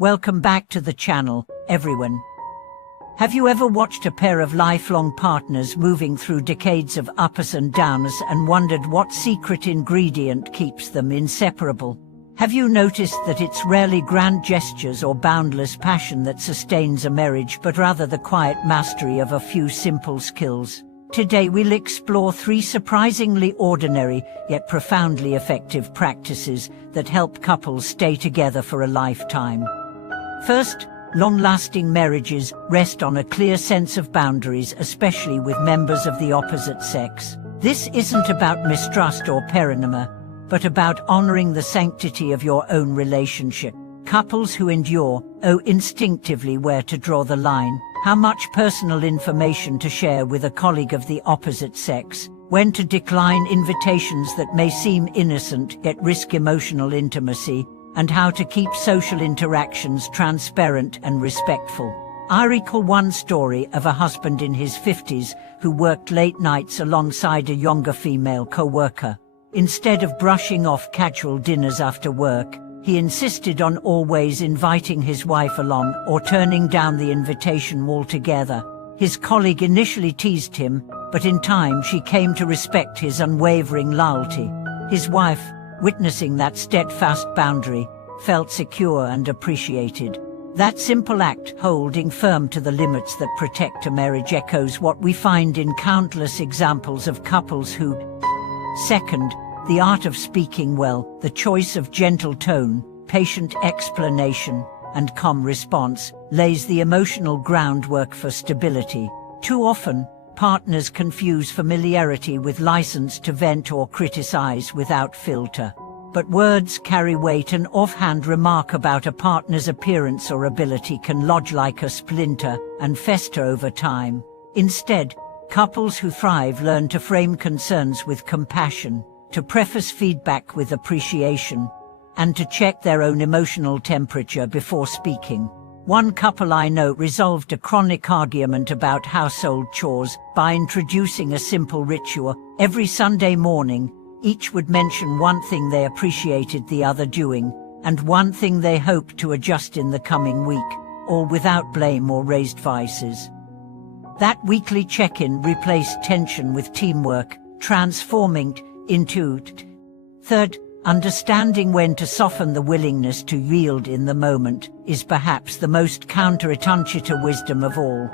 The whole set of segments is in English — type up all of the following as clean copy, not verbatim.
Welcome back to the channel, everyone. Have you ever watched a pair of lifelong partners moving through decades of ups and downs and wondered what secret ingredient keeps them inseparable? Have you noticed that it's rarely grand gestures or boundless passion that sustains a marriage, but rather the quiet mastery of a few simple skills? Today we'll explore 3 surprisingly ordinary yet profoundly effective practices that help couples stay together for a lifetime. First, long-lasting marriages rest on a clear sense of boundaries, especially with members of the opposite sex. This isn't about mistrust or paranoia, but about honoring the sanctity of your own relationship. Couples who endure know instinctively where to draw the line, how much personal information to share with a colleague of the opposite sex, when to decline invitations that may seem innocent yet risk emotional intimacy, and how to keep social interactions transparent and respectful. I recall one story of a husband in his 50s who worked late nights alongside a younger female co-worker. Instead of brushing off casual dinners after work, he insisted on always inviting his wife along or turning down the invitation altogether. His colleague initially teased him, but in time she came to respect his unwavering loyalty. His wife, witnessing that steadfast boundary, felt secure and appreciated. That simple act, holding firm to the limits that protect a marriage, echoes what we find in countless examples of couples who. Second, the art of speaking well, the choice of gentle tone, patient explanation, and calm response lays the emotional groundwork for stability. Too often, partners confuse familiarity with license to vent or criticize without filter. But words carry weight. An offhand remark about a partner's appearance or ability can lodge like a splinter and fester over time. Instead, couples who thrive learn to frame concerns with compassion, to preface feedback with appreciation, and to check their own emotional temperature before speaking. One couple I know resolved a chronic argument about household chores by introducing a simple ritual. Every Sunday morning, each would mention one thing they appreciated the other doing, and one thing they hoped to adjust in the coming week, all without blame or raised voices. That weekly check-in replaced tension with teamwork, transforming into. Third, understanding when to soften. The willingness to yield in the moment is perhaps the most counterintuitive wisdom of all.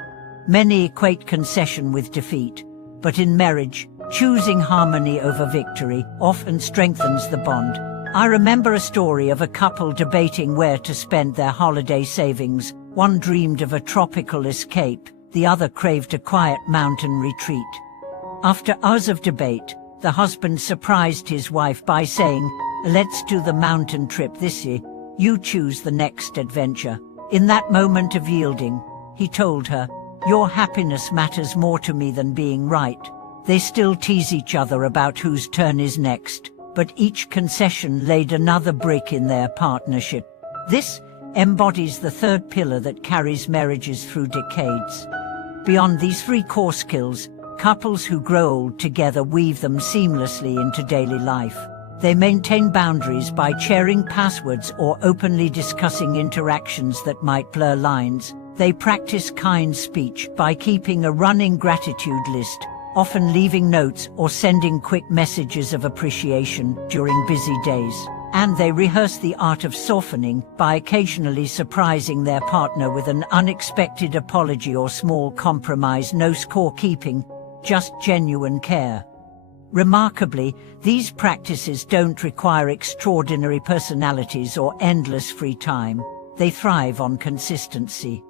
Many equate concession with defeat, but in marriage, choosing harmony over victory often strengthens the bond. I remember a story of a couple debating where to spend their holiday savings. One dreamed of a tropical escape, the other craved a quiet mountain retreat. After hours of debate, the husband surprised his wife by saying, "Let's do the mountain trip this year. You choose the next adventure." In that moment of yielding, he told her, "Your happiness matters more to me than being right." They still tease each other about whose turn is next, but each concession laid another brick in their partnership. This embodies the third pillar that carries marriages through decades. Beyond these 3 core skills, couples who grow old together weave them seamlessly into daily life. They maintain boundaries by sharing passwords or openly discussing interactions that might blur lines. They practice kind speech by keeping a running gratitude list, often leaving notes or sending quick messages of appreciation during busy days. And they rehearse the art of softening by occasionally surprising their partner with an unexpected apology or small compromise. No score keeping, just genuine care. Remarkably, these practices don't require extraordinary personalities or endless free time. They thrive on consistency.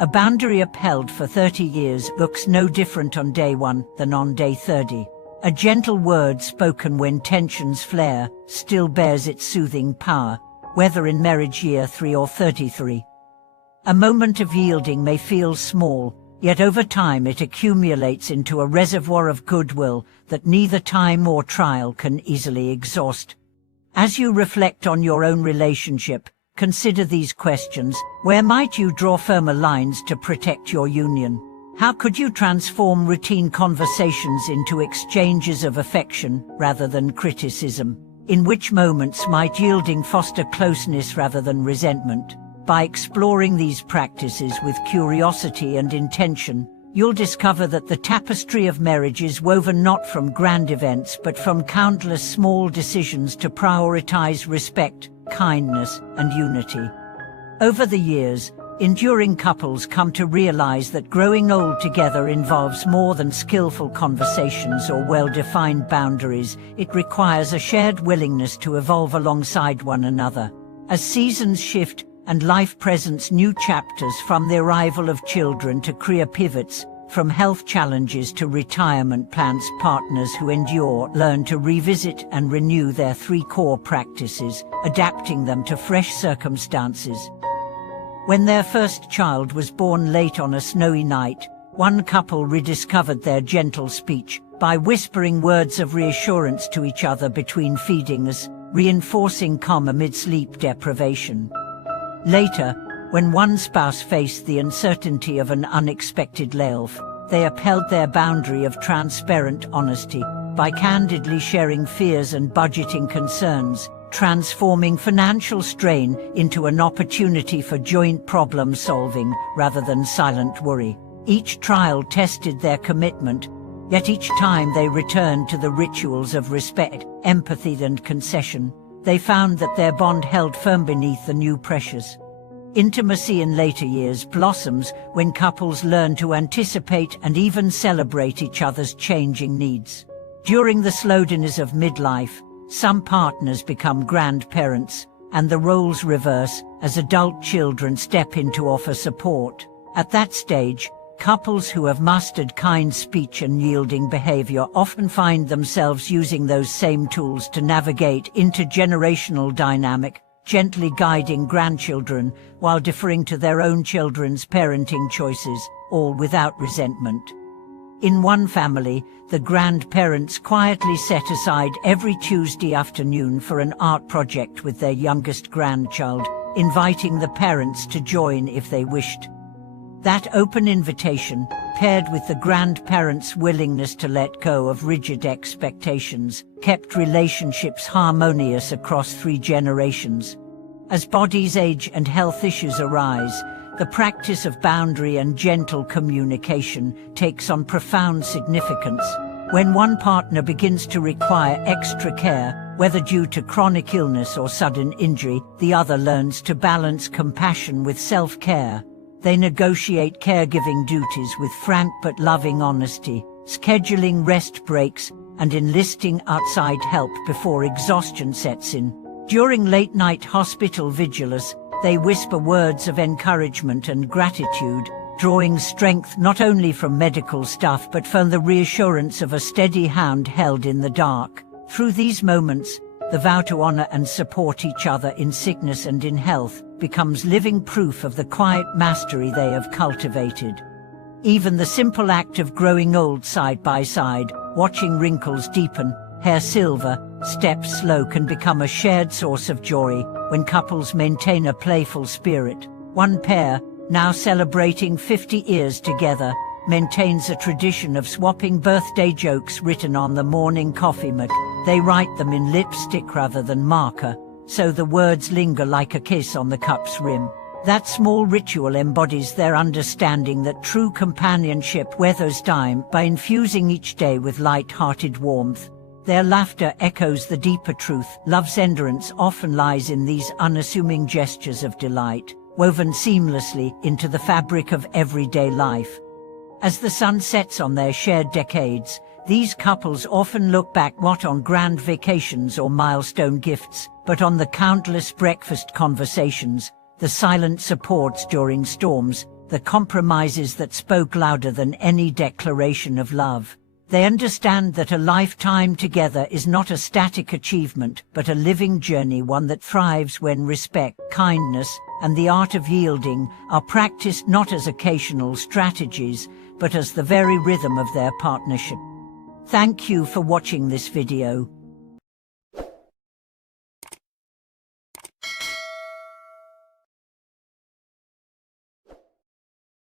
A boundary upheld for 30 years looks no different on day 1 than on day 30. A gentle word spoken when tensions flare still bears its soothing power, whether in marriage year 3 or 33. A moment of yielding may feel small, yet over time it accumulates into a reservoir of goodwill that neither time or trial can easily exhaust. As you reflect on your own relationship, consider these questions. Where might you draw firmer lines to protect your union? How could you transform routine conversations into exchanges of affection rather than criticism? In which moments might yielding foster closeness rather than resentment? By exploring these practices with curiosity and intention, you'll discover that the tapestry of marriage is woven not from grand events but from countless small decisions to prioritize respect, kindness, and unity. Over the years, enduring couples come to realize that growing old together involves more than skillful conversations or well-defined boundaries. It requires a shared willingness to evolve alongside one another. As seasons shift and life presents new chapters, from the arrival of children to career pivots, from health challenges to retirement plans, partners who endure learn to revisit and renew their three core practices, adapting them to fresh circumstances. When their first child was born late on a snowy night, one couple rediscovered their gentle speech by whispering words of reassurance to each other between feedings, reinforcing calm amid sleep deprivation. Later, when one spouse faced the uncertainty of an unexpected layoff, they upheld their boundary of transparent honesty by candidly sharing fears and budgeting concerns, transforming financial strain into an opportunity for joint problem-solving rather than silent worry. Each trial tested their commitment, yet each time they returned to the rituals of respect, empathy, and concession, they found that their bond held firm beneath the new pressures. Intimacy in later years blossoms when couples learn to anticipate and even celebrate each other's changing needs. During the slowness of midlife, some partners become grandparents, and the roles reverse as adult children step in to offer support. At that stage, couples who have mastered kind speech and yielding behavior often find themselves using those same tools to navigate intergenerational dynamic, gently guiding grandchildren while deferring to their own children's parenting choices, all without resentment. In one family, the grandparents quietly set aside every Tuesday afternoon for an art project with their youngest grandchild, inviting the parents to join if they wished. That open invitation, paired with the grandparents' willingness to let go of rigid expectations, kept relationships harmonious across 3 generations. As bodies age and health issues arise, the practice of boundary and gentle communication takes on profound significance. When one partner begins to require extra care, whether due to chronic illness or sudden injury, the other learns to balance compassion with self-care. They negotiate caregiving duties with frank but loving honesty, scheduling rest breaks and enlisting outside help before exhaustion sets in. During late-night hospital vigils, they whisper words of encouragement and gratitude, drawing strength not only from medical staff but from the reassurance of a steady hand held in the dark. Through these moments, the vow to honor and support each other in sickness and in health becomes living proof of the quiet mastery they have cultivated. Even the simple act of growing old side by side, watching wrinkles deepen, hair silver, steps slow, can become a shared source of joy when couples maintain a playful spirit. One pair, now celebrating 50 years together, maintains a tradition of swapping birthday jokes written on the morning coffee mug. They write them in lipstick rather than marker, so the words linger like a kiss on the cup's rim. That small ritual embodies their understanding that true companionship weathers time by infusing each day with light-hearted warmth. Their laughter echoes the deeper truth. Love's endurance often lies in these unassuming gestures of delight, woven seamlessly into the fabric of everyday life. As the sun sets on their shared decades, these couples often look back not on grand vacations or milestone gifts, but on the countless breakfast conversations, the silent supports during storms, the compromises that spoke louder than any declaration of love. They understand that a lifetime together is not a static achievement, but a living journey, one that thrives when respect, kindness, and the art of yielding are practiced not as occasional strategies, but as the very rhythm of their partnership. Thank you for watching this video.